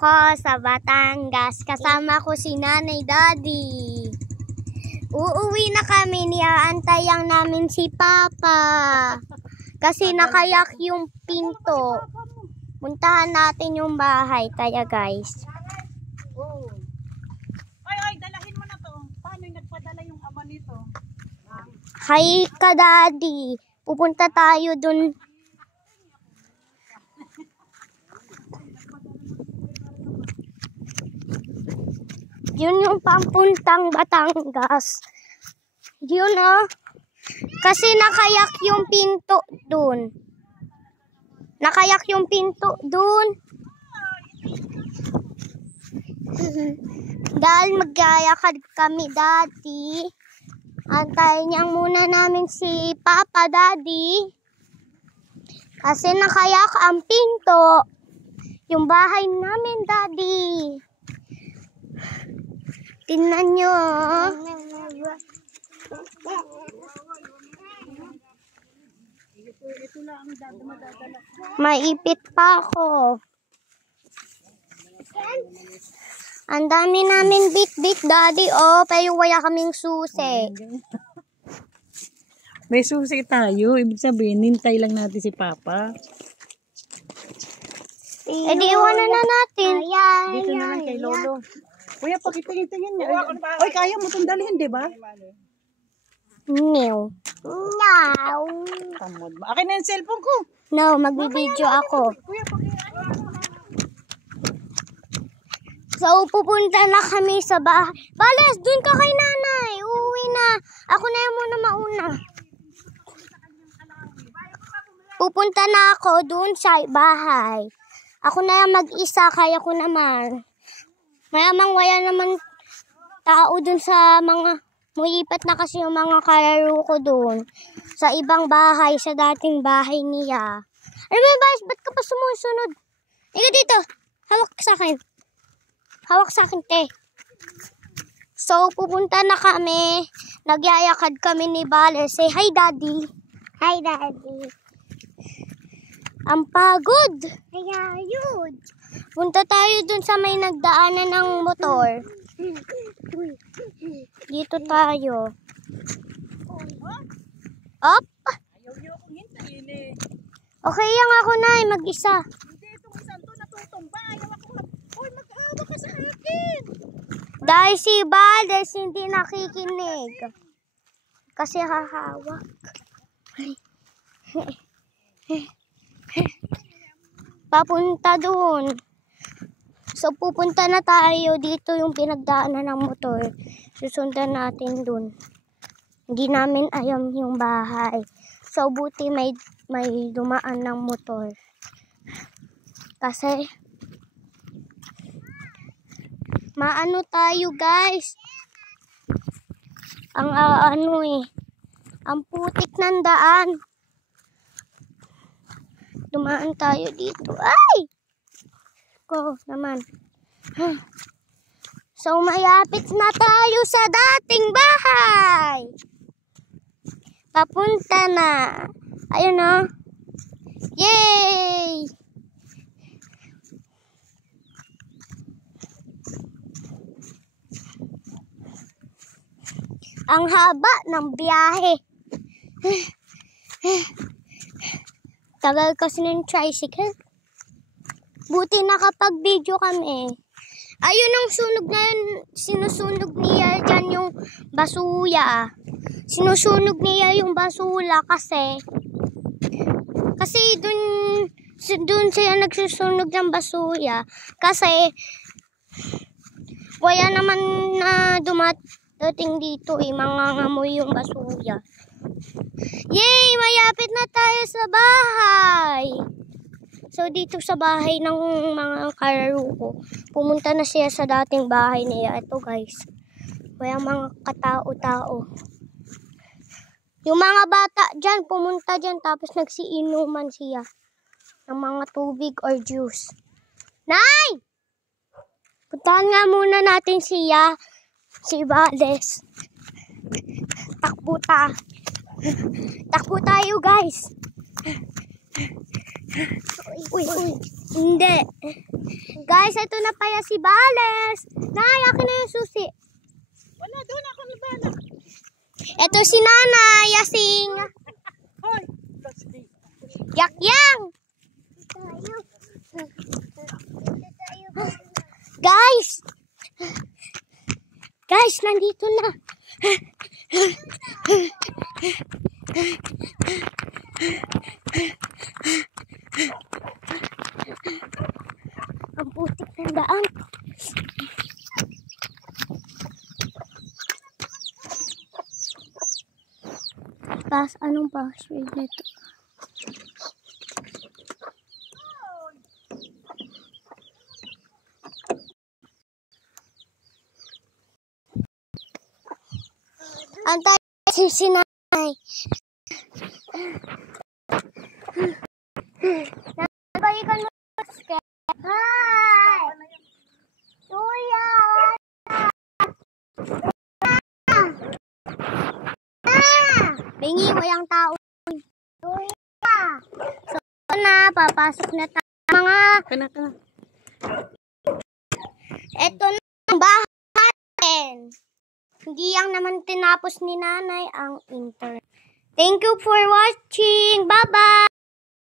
ako sa Batangas. Kasama ko si Nanay Daddy. Uuwi na kami. Niaantayang namin si Papa. Kasi nakayak yung pinto. Puntahan natin yung bahay. Kaya guys. Ay, dalahin mo na to. Paano yung nagpadala yung ama nito? Hi ka Daddy. Pupunta tayo dun. Yun yung papuntang Batangas. Yun kasi nakayak yung pinto dun. Nakayak yung pinto dun. Dahil magyayakad kami Daddy. Antayin niya muna namin si Papa Daddy. Kasi nakayak ang pinto. Yung bahay namin Daddy. Tingnan nyo. Maipit pa ako. Ang dami namin bit-bit Daddy. Pero wala kaming susi. May susi tayo. Ibig sabihin, hintay lang natin si Papa. Di iwanan na natin. Dito na lang kay Lolo. Kuya, pakitingin-tingin niya. Oy, kaya mo itong dalhin, di ba? No. No. Tamad ba? Akin na yung cellphone ko. No, magbibideo ako. Kuya, So, pupunta na kami sa bahay. Balas, dun ka kay nanay. Uuwi na. Ako na yung muna mauna. Pupunta na ako dun sa bahay. Ako na yung mag-isa, kaya ko naman. Mayamang wala naman tao dun sa mga, mulipat na kasi yung mga kalaro ko dun. Sa ibang bahay, sa dating bahay niya. Ano ba, Balas, ba't ka pa sumusunod? Ikaw dito, hawak sa akin. Hawak sa akin, te. So, pupunta na kami. Nagyayakad kami ni Balas. Say hi, Daddy. Hi, Daddy. Ang pagod. Kaya yun. Punta tayo dun sa may nagdaanan ng motor. Dito tayo. Up. ayaw akong hintayin eh. Okay lang ako na, mag-isa. Hindi, itong isang to natutumba. Ayaw akong Uy, mag-awa ka sa akin. Dahil si Balas hindi nakikinig. Kasi hahawak. Papunta dun. So, pupunta na tayo dito yung pinagdaanan ng motor. Susundan natin dun. Hindi namin alam yung bahay. So, buti may dumaan ng motor. Kasi, maano tayo guys. Ang ang putik ng daan. Dumaan tayo dito. Ay! Ko naman. So, mayapit na tayo sa dating bahay. Papunta na. Ayun Yay! Ang haba ng biyahe. Tagal kasi ng tricycle. Buti nakapag-video kami. Ayun ang sunog na yun. Sinusunog niya dyan yung basura. Sinusunog niya yung basura kasi dun siya nagsusunog ng basura. Kasi wala naman na dumating dito mangangamoy yung basura. Yay! Mayapit na tayo sa bahay. So, dito sa bahay ng mga kalaro ko, pumunta na siya sa dating bahay niya. Ito guys, may mga katao-tao. Yung mga bata dyan, pumunta dyan, tapos nagsiinuman siya ng mga tubig or juice. Nay! Puntahan nga muna natin siya, si Balas. Takbo tayo guys. Uy. Hindi. Guys, ito na pala si Bales. Nay, akin na yung susi. Wala, doon ako na bala. Ito si Nanay, Yasing. Hoy! Yakyang! Guys! Guys, nandito na. Ang putik ng daan. Anong password nito? Antay si Nanay. Nabalikan mo. Hi! Tuya! Bingi, walang tao. Tuya! So na, papasok na tayo mga... Kana. Ito na ang bahay. Hindi yang naman tinapos ni Nanay ang intern. Thank you for watching. Bye-bye!